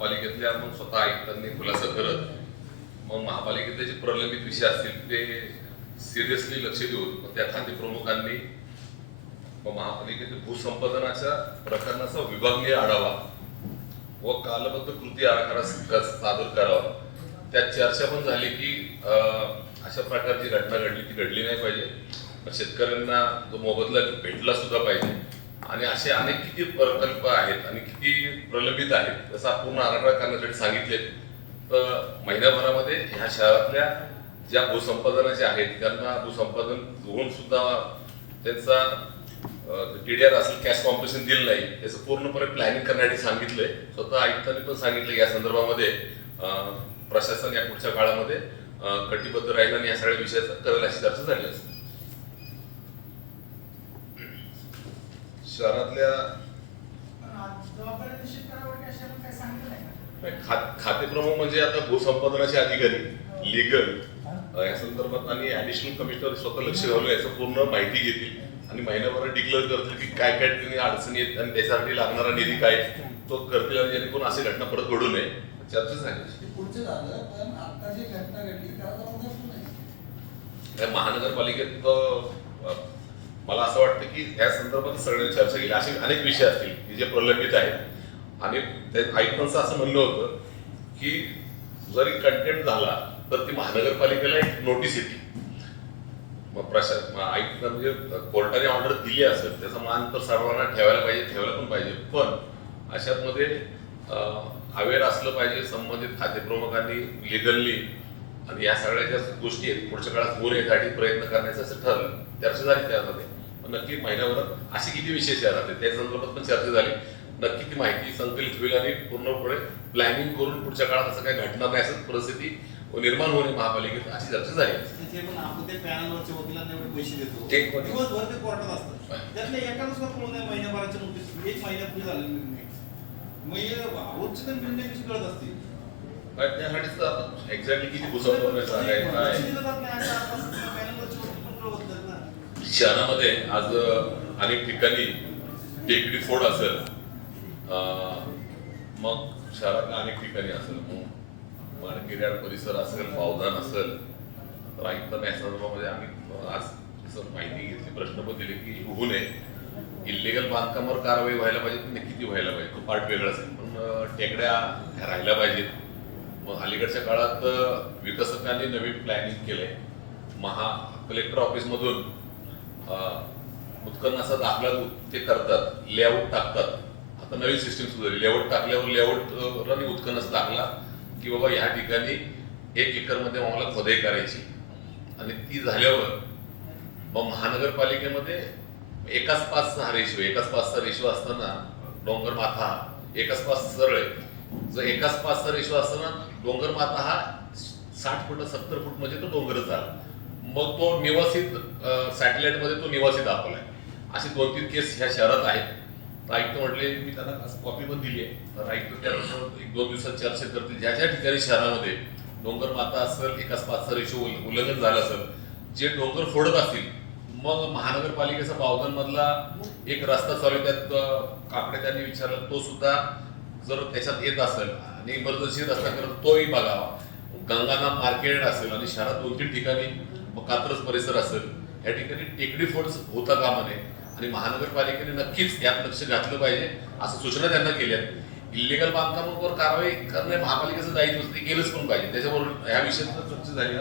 महापालिकेतल्या मग स्वतः आयुक्तांनी खुलासा करत मग महापालिकेतले जे प्रलंबित विषय असतील ते सिरियसली लक्ष देऊन मग त्या खाते प्रमुखांनी महापालिकेतील भूसंपादनाच्या प्रकरणाचा विभागीय आढावा व कालबद्ध कृती आराखडा सादर करावा. त्यात चर्चा पण झाली की अशा प्रकारची घटना घडली ती घडली नाही पाहिजे, शेतकऱ्यांना तो मोबदला भेटला सुद्धा पाहिजे आणि असे अनेक किती प्रकल्प आहेत आणि किती प्रलंबित आहेत त्याचा पूर्ण आराखडा करण्यासाठी सांगितले. तर महिन्याभरामध्ये ह्या शहरातल्या ज्या भूसंपादनाचे आहेत त्यांना भूसंपादन होऊन सुद्धा त्यांचा TDR असेल कॅश कॉम्पेन्सेशन दिलं नाही त्याचं पूर्णपणे प्लॅनिंग करण्यासाठी सांगितलंय. स्वतः आयुक्तांनी पण सांगितलं या संदर्भामध्ये प्रशासन या पुढच्या काळामध्ये कटिबद्ध राहील आणि या सगळ्या विषयाचा करेल अशी चर्चा झाली असते. शहरातल्या खाते प्रमुख म्हणजे आता भूसंपादनाचे अधिकारी लीगल या संदर्भात आणि ऍडिशनल कमिशनर स्वतः लक्ष घालून याचं पूर्ण माहिती घेतील आणि महिन्याभरात डिक्लेअर करतील की काय काय त्यांनी अडचणी आहेत आणि त्याच्यासाठी लागणारा निधी काय तो करतील आणि जेणेकरून अशी घटना परत घडू नये चर्चा झाली. महानगरपालिकेत मला असं वाटतं की या संदर्भात सगळ्यांनी चर्चा केली. असे अनेक विषय असतील की जे प्रलंबित आहेत आणि आयुक्तांचं असं म्हणणं होतं की जरी कंटेम्प्ट झाला तर ती महानगरपालिकेला एक नोटीस येते. मग आयुक्त म्हणजे कोर्टाने ऑर्डर दिली असेल त्याचा मान तर सर्वांना ठेवायला पाहिजे, ठेवायला पण पाहिजे, पण अशामध्ये अवेअर असलं पाहिजे संबंधित खाते प्रमुखांनी लिगली आणि या सगळ्या ज्या गोष्टी आहेत पुढच्या काळात होऊ नयेसाठी प्रयत्न करण्याचं असं ठरलं. चर्चा झाली त्यामध्ये नक्की महिन्याभरात असे किती विषय शहरात त्या संदर्भात पण चर्चा झाली. नक्की ती माहिती संकलित होईल आणि पूर्णपणे प्लॅनिंग करून पुढच्या काळात असं काही घटना नाही असं परिस्थिती निर्माण होणे महापालिकेत अशी चर्चा झाली. त्यासाठीच एक्झॅक्टली किती भूसंपादनाचं शहरामध्ये आज अनेक ठिकाणी टेकडी फोड असेल, मग शहरातल्या अनेक ठिकाणी असेल, माणगिऱ्याड परिसर असेल, पावदान असेल, तर आयुक्तांना या संदर्भामध्ये आम्ही आज माहिती घेतली, प्रश्न पण दिले की होऊ नये. इलिगल बांधकामावर कारवाई व्हायला पाहिजे तर किती व्हायला पाहिजे तो पार्ट वेगळा असेल, पण टेकड्या ह्या राहिल्या पाहिजेत. मग अलीकडच्या काळात विकसकांनी नवीन प्लॅनिंग केलंय. कलेक्टर ऑफिसमधून उत्खननाचा दाखला ते करतात, लेआउट टाकतात. आता नवीन सिस्टीम सुरू झाली, लेआउट टाकल्यावर लेआउट आणि उत्खननाचा दाखला की बाबा ह्या ठिकाणी 1 एकरमध्ये आम्हाला खोदाई करायची आणि ती झाल्यावर मग महानगरपालिकेमध्ये एकाच 5चा रेशो असताना डोंगर माथा एकाच 5 सरळ आहे. जर एकाच 5चा रेशो असताना डोंगर माथा हा 60 फूट 70 फूट म्हणजे तो डोंगरच झाला. मग तो निवासित सॅटेलाइट मध्ये तो निवासी दाखवलाय. असे 2-3 केस ह्या शहरात आहेत. तर आयुक्त म्हटले मी त्यांना कॉपी पण दिली आहे. तर आयुक्त त्यानंतर 1-2 दिवसात चर्चा करतील. ज्या ज्या ठिकाणी शहरामध्ये डोंगर माथा असेल, एकाच 5चा रेशो उल्लंघन झालं असेल, जे डोंगर फोडत असतील, मग महानगरपालिकेचा बावधन मधला एक रस्ता चालू त्यात काकडे त्यांनी विचारलं तो सुद्धा जर त्याच्यात येत असेल आणि इमर्जन्सी रस्ता करत तोही बघावा. गंगाधाम मार्केट असेल आणि शहरात 2-3 ठिकाणी कात्रज परिसर असेल या ठिकाणी टेकडी फोड होता कामा नये आणि महानगरपालिकेने नक्कीच यात लक्ष घातलं पाहिजे असं सूचना त्यांना केल्या. इलिगल बांधकामांवर कारवाई करणे महापालिकेचं दायित्व ते केलंच पण पाहिजे. त्याच्याबरोबर ह्या विषयात चर्चा झाली.